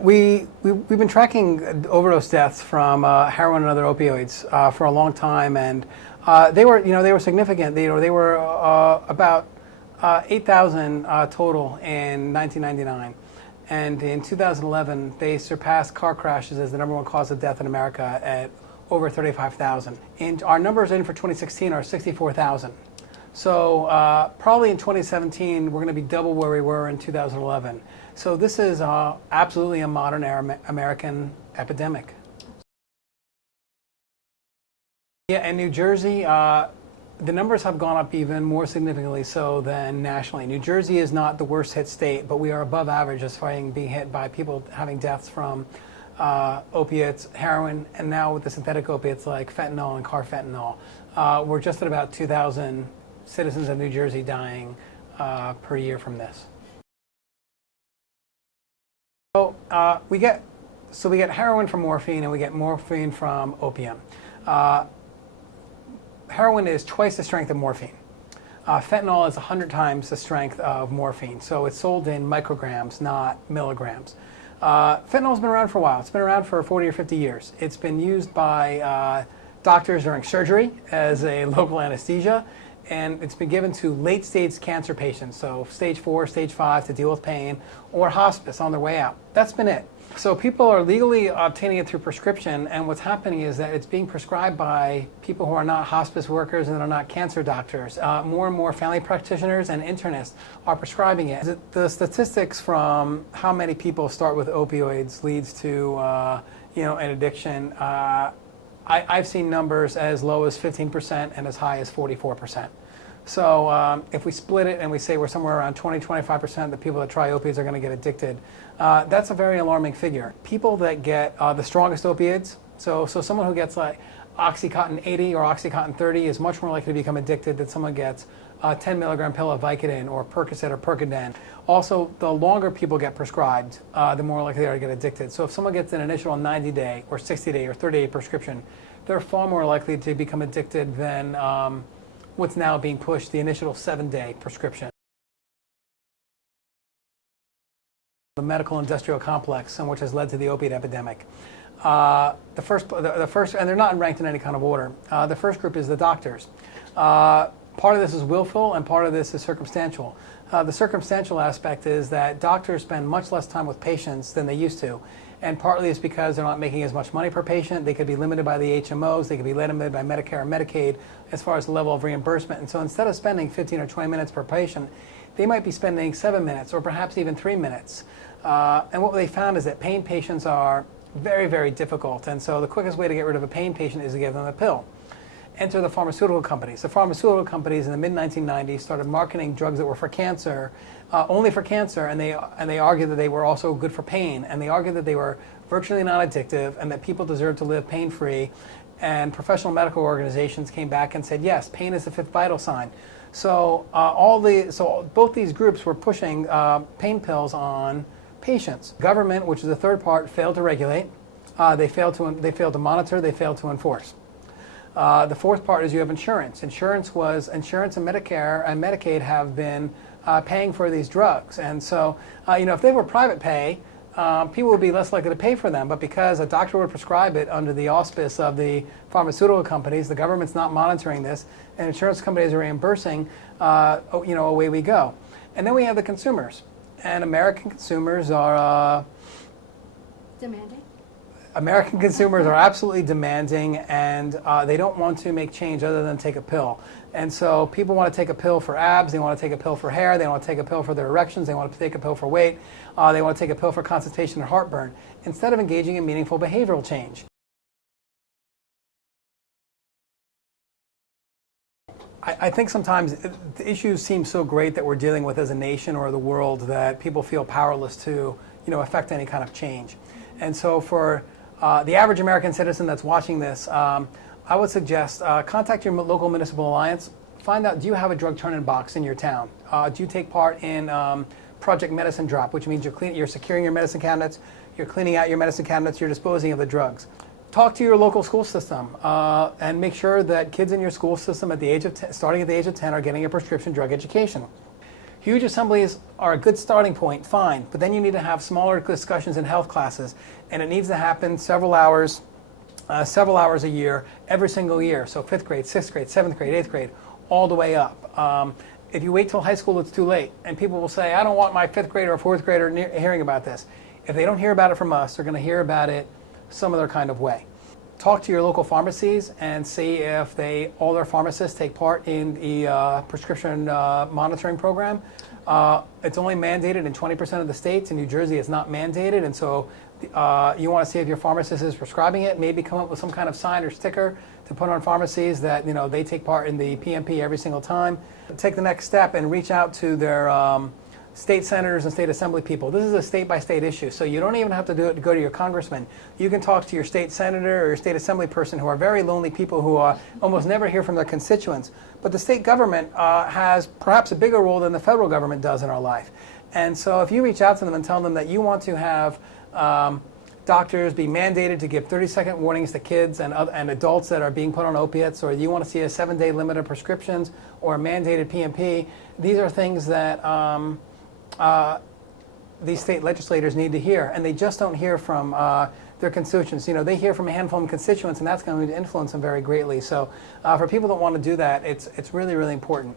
We've been tracking overdose deaths from heroin and other opioids for a long time, and they were significant. They were about 8,000 total in 1999, and in 2011 they surpassed car crashes as the #1 cause of death in America at over 35,000. And our numbers in for 2016 are 64,000. So probably in 2017 we're going to be double where we were in 2011. So this is absolutely a modern era American epidemic. Yeah, in New Jersey, the numbers have gone up even more significantly so than nationally. New Jersey is not the worst hit state, but we are above average as far as being hit by people having deaths from opiates, heroin, and now with the synthetic opiates like fentanyl and carfentanil. We're just at about 2,000 citizens of New Jersey dying per year from this. So we get heroin from morphine, and we get morphine from opium. Heroin is twice the strength of morphine. Fentanyl is 100 times the strength of morphine, so it's sold in micrograms, not milligrams. Fentanyl's been around for a while. It's been around for 40 or 50 years. It's been used by doctors during surgery as a local anesthesia, and it's been given to late-stage cancer patients, so stage 4, stage 5 to deal with pain, or hospice on their way out. That's been it. So people are legally obtaining it through prescription, and what's happening is that it's being prescribed by people who are not hospice workers and are not cancer doctors. More and more family practitioners and internists are prescribing it. The statistics from how many people start with opioids leads to an addiction. I've seen numbers as low as 15% and as high as 44%. So if we split it and we say we're somewhere around 20-25% of the people that try opiates are going to get addicted, that's a very alarming figure. People that get the strongest opiates, so someone who gets like Oxycontin 80 or Oxycontin 30 is much more likely to become addicted than someone gets a 10 milligram pill of Vicodin or Percocet or Percodan. Also, the longer people get prescribed, the more likely they are to get addicted. So if someone gets an initial 90-day or 60-day or 30-day prescription, they're far more likely to become addicted than what's now being pushed, the initial 7-day prescription. The medical industrial complex, and which has led to the opiate epidemic. The first, and they're not ranked in any kind of order. The first group is the doctors. Part of this is willful, and part of this is circumstantial. The circumstantial aspect is that doctors spend much less time with patients than they used to, and partly it's because they're not making as much money per patient. They could be limited by the HMOs, they could be limited by Medicare and Medicaid as far as the level of reimbursement. And so instead of spending 15 or 20 minutes per patient, they might be spending 7 minutes or perhaps even 3 minutes. And what they found is that pain patients are very, very difficult. And so the quickest way to get rid of a pain patient is to give them a pill. Enter the pharmaceutical companies. The pharmaceutical companies in the mid-1990s started marketing drugs that were for cancer, only for cancer, and they argued that they were also good for pain, and they argued that they were virtually non-addictive and that people deserved to live pain-free. And professional medical organizations came back and said, yes, pain is the 5th vital sign. So both these groups were pushing pain pills on patients. Government, which is the third part, failed to regulate. They failed to monitor. They failed to enforce. The fourth part is you have insurance. Insurance and Medicare and Medicaid have been paying for these drugs. And so, if they were private pay, people would be less likely to pay for them. But because a doctor would prescribe it under the auspice of the pharmaceutical companies, the government's not monitoring this, and insurance companies are reimbursing, away we go. And then we have the consumers. And American consumers are demanding. American consumers are absolutely demanding, and they don't want to make change other than take a pill. And so people want to take a pill for abs, they want to take a pill for hair, they want to take a pill for their erections, they want to take a pill for weight, they want to take a pill for constipation and heartburn, instead of engaging in meaningful behavioral change. I think sometimes the issues seem so great that we're dealing with as a nation or the world that people feel powerless to affect any kind of change. And so for the average American citizen that's watching this, I would suggest contact your local municipal alliance. Find out, do you have a drug turn-in box in your town? Do you take part in Project Medicine Drop, which means you're securing your medicine cabinets, you're cleaning out your medicine cabinets, you're disposing of the drugs. Talk to your local school system and make sure that kids in your school system starting at the age of 10 are getting a prescription drug education. Huge assemblies are a good starting point, fine, but then you need to have smaller discussions in health classes, and it needs to happen several hours a year, every single year. So 5th grade, 6th grade, 7th grade, 8th grade, all the way up. If you wait till high school, it's too late. And people will say, I don't want my 5th grader or 4th grader hearing about this. If they don't hear about it from us, they're going to hear about it some other kind of way. Talk to your local pharmacies and see if all their pharmacists take part in the prescription monitoring program. It's only mandated in 20% of the states. In New Jersey, it's not mandated, and so you want to see if your pharmacist is prescribing it. Maybe come up with some kind of sign or sticker to put on pharmacies that they take part in the PMP every single time. Take the next step and reach out to their state senators and state assembly people. This is a state-by-state issue, so you don't even have to go to your congressman. You can talk to your state senator or your state assembly person, who are very lonely people who almost never hear from their constituents. But the state government has perhaps a bigger role than the federal government does in our life. And so if you reach out to them and tell them that you want to have doctors be mandated to give 30-second warnings to kids and adults that are being put on opiates, or you want to see a 7-day limit of prescriptions or a mandated PMP, these are things that these state legislators need to hear, and they just don't hear from their constituents. They hear from a handful of constituents, and that's going to influence them very greatly. So for people that want to do that, it's really, really important.